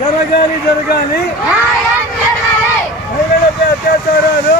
జరగాలి జరగాలి మహిళలపై అత్యాచారాలు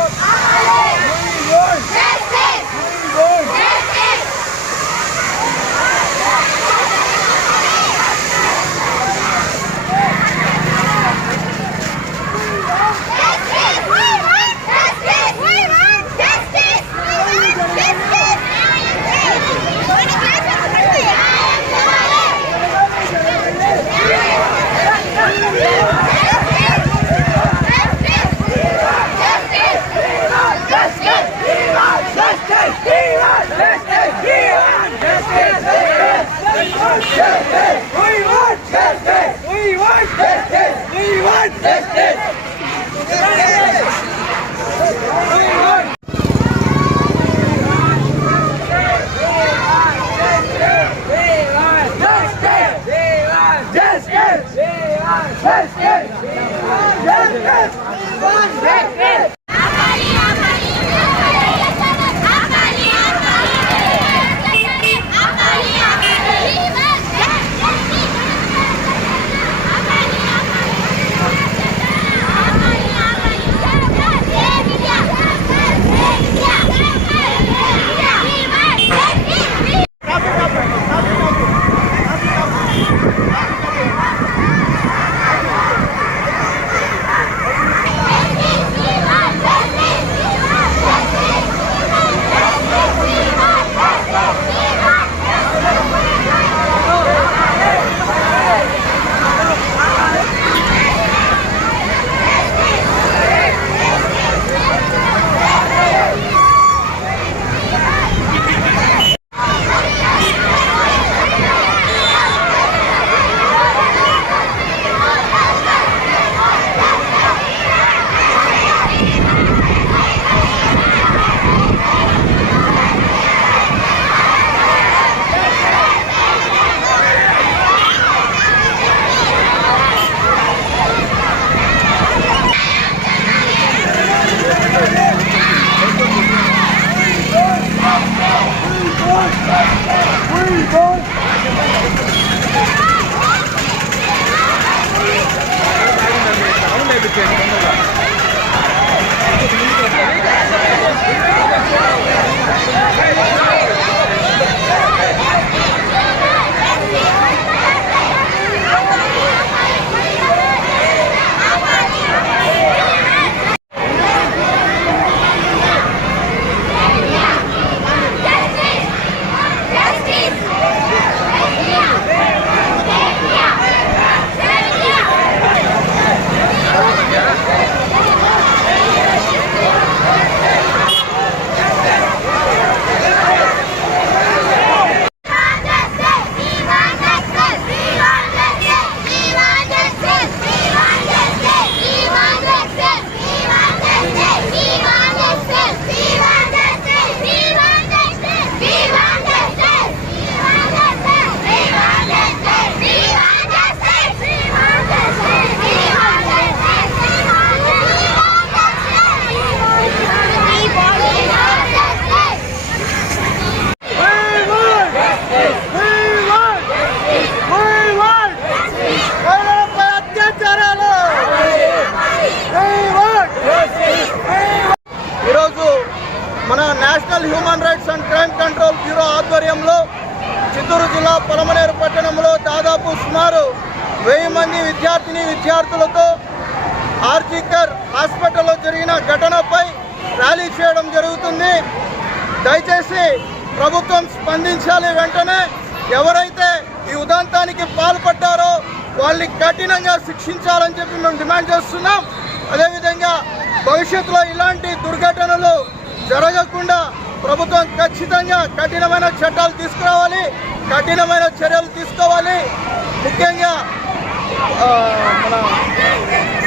national human rights and crime control bureau ఆధ్వర్యంలో చిత్తూరు జిల్లా పొలమనేరు పట్టణంలో దాదాపు సుమారు 1000 మంది విద్యార్థులతో ఆర్జికర్ హాస్పిటల్లో జరిగిన ఘటనపై ర్యాలీ చేయడం జరుగుతుంది. దయచేసి ప్రభుత్వం స్పందించాలి. వెంటనే ఎవరైతే ఈ ఉదంతానికి పాల్పడ్డారో వాళ్ళని కఠినంగా శిక్షించాలని చెప్పి మేము డిమాండ్ చేస్తున్నాం. అదేవిధంగా భవిష్యత్తులో ఇలాంటి దుర్ఘటనలు జరగకుండా ప్రభుత్వం ఖచ్చితంగా కఠినమైన చట్టాలు తీసుకురావాలి, కఠినమైన చర్యలు తీసుకోవాలి. ముఖ్యంగా మన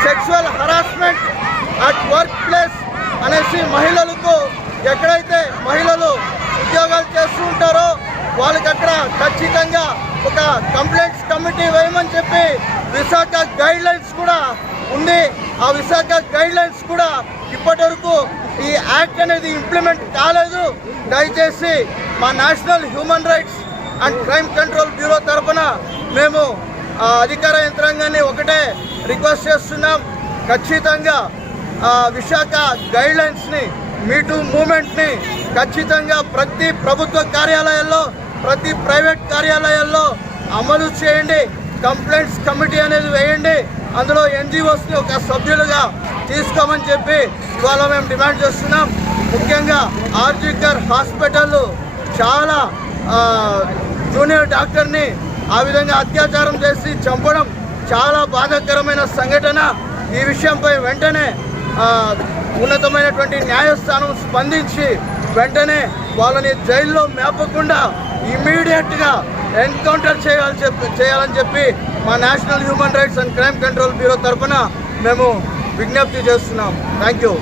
sexual harassment at work place అనేసి మహిళలకు ఎక్కడైతే మహిళలు ఉద్యోగాలు చేస్తూ ఉంటారో వాళ్ళకి అక్కడ ఖచ్చితంగా ఒక కంప్లైంట్స్ కమిటీ వేయమని చెప్పి విశాఖ గైడ్లైన్స్ కూడా ఉంది. ఆ విశాఖ గైడ్లైన్స్ కూడా ఇప్పటి వరకు ఈ యాక్ట్ అనేది ఇంప్లిమెంట్ కాలేదు. దయచేసి మా national human rights and crime control bureau తరఫున మేము అధికార యంత్రాంగాన్ని ఒకటే రిక్వెస్ట్ చేస్తున్నాం. ఖచ్చితంగా విశాఖ గైడ్లైన్స్ని, మీటూ మూమెంట్ని ఖచ్చితంగా ప్రతి ప్రభుత్వ కార్యాలయాల్లో, ప్రతి ప్రైవేట్ కార్యాలయాల్లో అమలు చేయండి. కంప్లైంట్స్ కమిటీ అనేది వేయండి. అందులో ఎన్జిఓస్ని ఒక సభ్యులుగా తీసుకోమని చెప్పి ఇవాళ మేము డిమాండ్ చేస్తున్నాం. ముఖ్యంగా ఆర్జికర్ హాస్పిటల్ చాలా జూనియర్ డాక్టర్ని ఆ విధంగా అత్యాచారం చేసి చంపడం చాలా బాధాకరమైన సంఘటన. ఈ విషయంపై వెంటనే ఉన్నతమైనటువంటి న్యాయస్థానం స్పందించి వెంటనే వాళ్ళని జైల్లో మేపకుండా ఇమీడియట్గా ఎన్కౌంటర్ చేయాలని చెప్పి మా national human rights and crime control bureau తరఫున మేము విజ్ఞప్తి చేస్తున్నాం. Thank you.